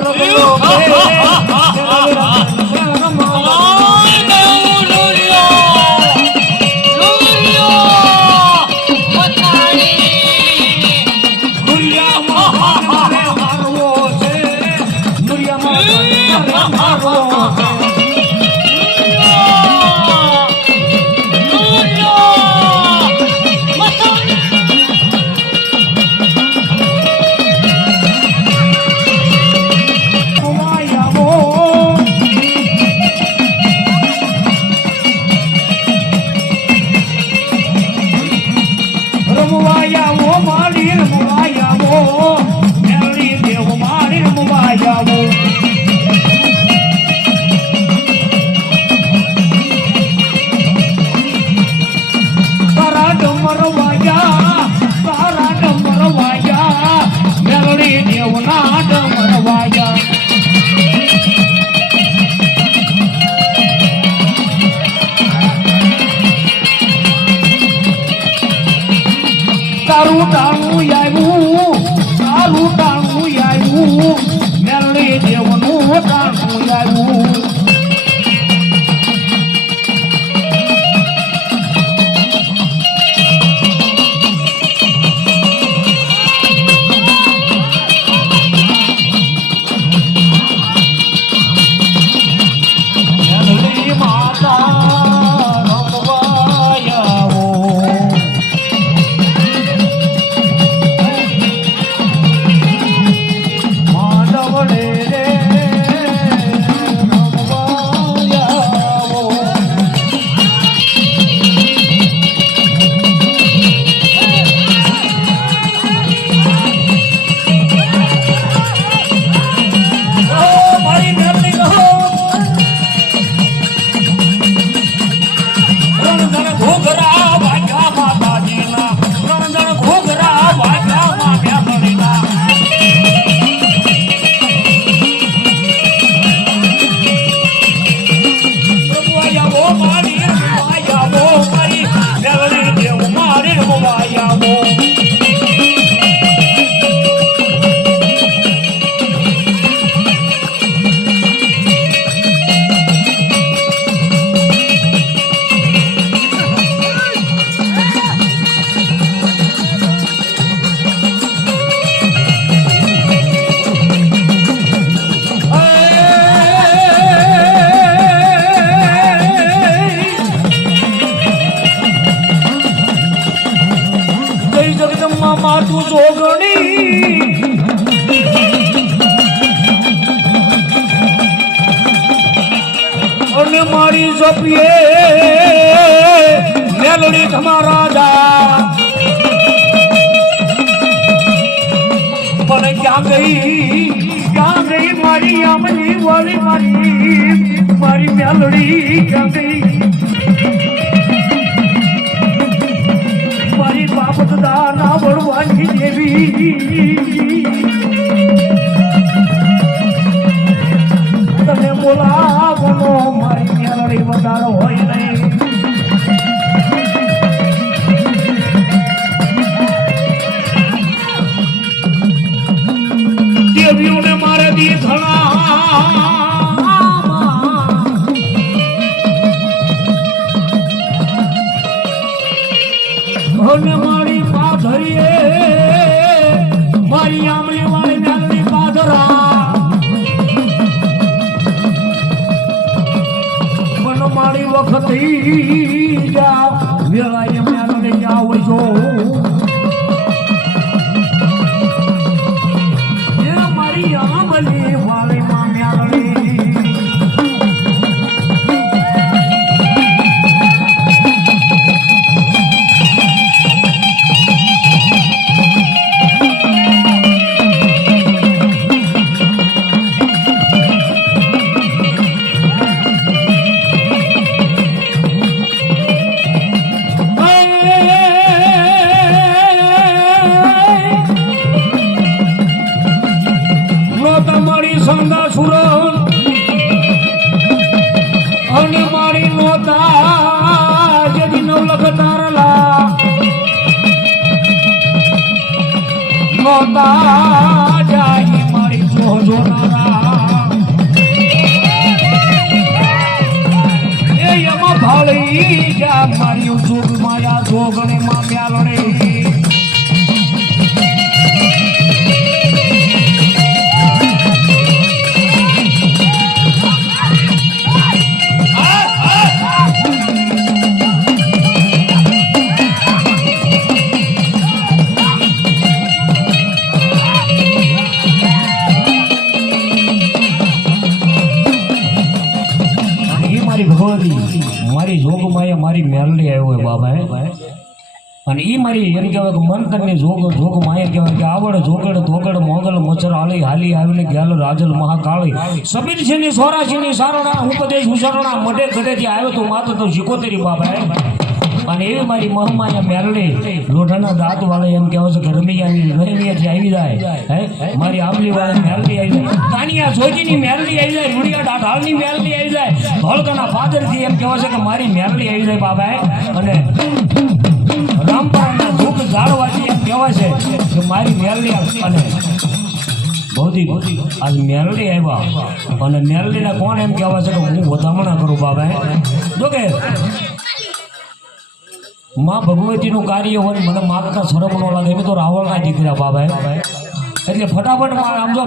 了，朋。好好。જગદંબા માતું જોગણી. અને મારી જપીએ મેલડી તમારા જા પણ ક્યાં ગઈ? ક્યાં ગઈ મારી આમની વાળી મારી? મારી મેલડી ક્યાં ગઈ? વળવાની દેવી તમે બોલાવનો મારી અને મારી પાથરીએ મારી આમલી વાળી મેલડી પાથરા પણ મારી વખત નોતા જોનારા એ એમાં ભાળી જા મારી જોગ માયા જોગણે મારી ભગવતી, મારી જોગમાએ મારી મેલડી આવ્યો હોય બાબા અને એ મારી એમ કહેવાય કે મંતરની જોગ જોગ માયા કહેવાય કે આવડ, જોગડ, ધોગડ, મોગલ, મચ્છર હાલી હાલી, આવીને ગ્યાલ રાજલ, મહાકાળી. સબીર છે ની, સોરા છે ની, સારણા, ઉપદેશ ઉસરણા મઢે ગઢેથી આવ્યો તો માત્ર તો શીખોતેરી બાબા અને એવી મારી મહમાયા મેરડી લોઢાના દાંત વાળા એમ કહેવા છે કે રમી આવી રમીયાથી આવી જાય. હે? મારી આંબલી વાળા મેરડી આવી જાય. કાનિયા જોજીની મેરડી આવી જાય, રૂડિયા ડાઢાળની મેરડી આવી જાય. ધોળકાના ફાદરથી એમ કહેવાય છે કે મારી મેરડી આવી જાય બાબા અને રામપાળના દુઃખ જાળવાથી એમ કહેવાય છે કે મારી મેરડી અને ભૌતિક આજ મેરડી આવ્યા. અને મેરડીના કોણ એમ કહેવાય છે કે હું વધામણા કરું બાબા જો માં ભગવતીનું કાર્ય હોય મને માગતા શરમ ન લાગે. એમ તો રાવણના દીકરા બાબા એટલે ફટાફટ આમ જો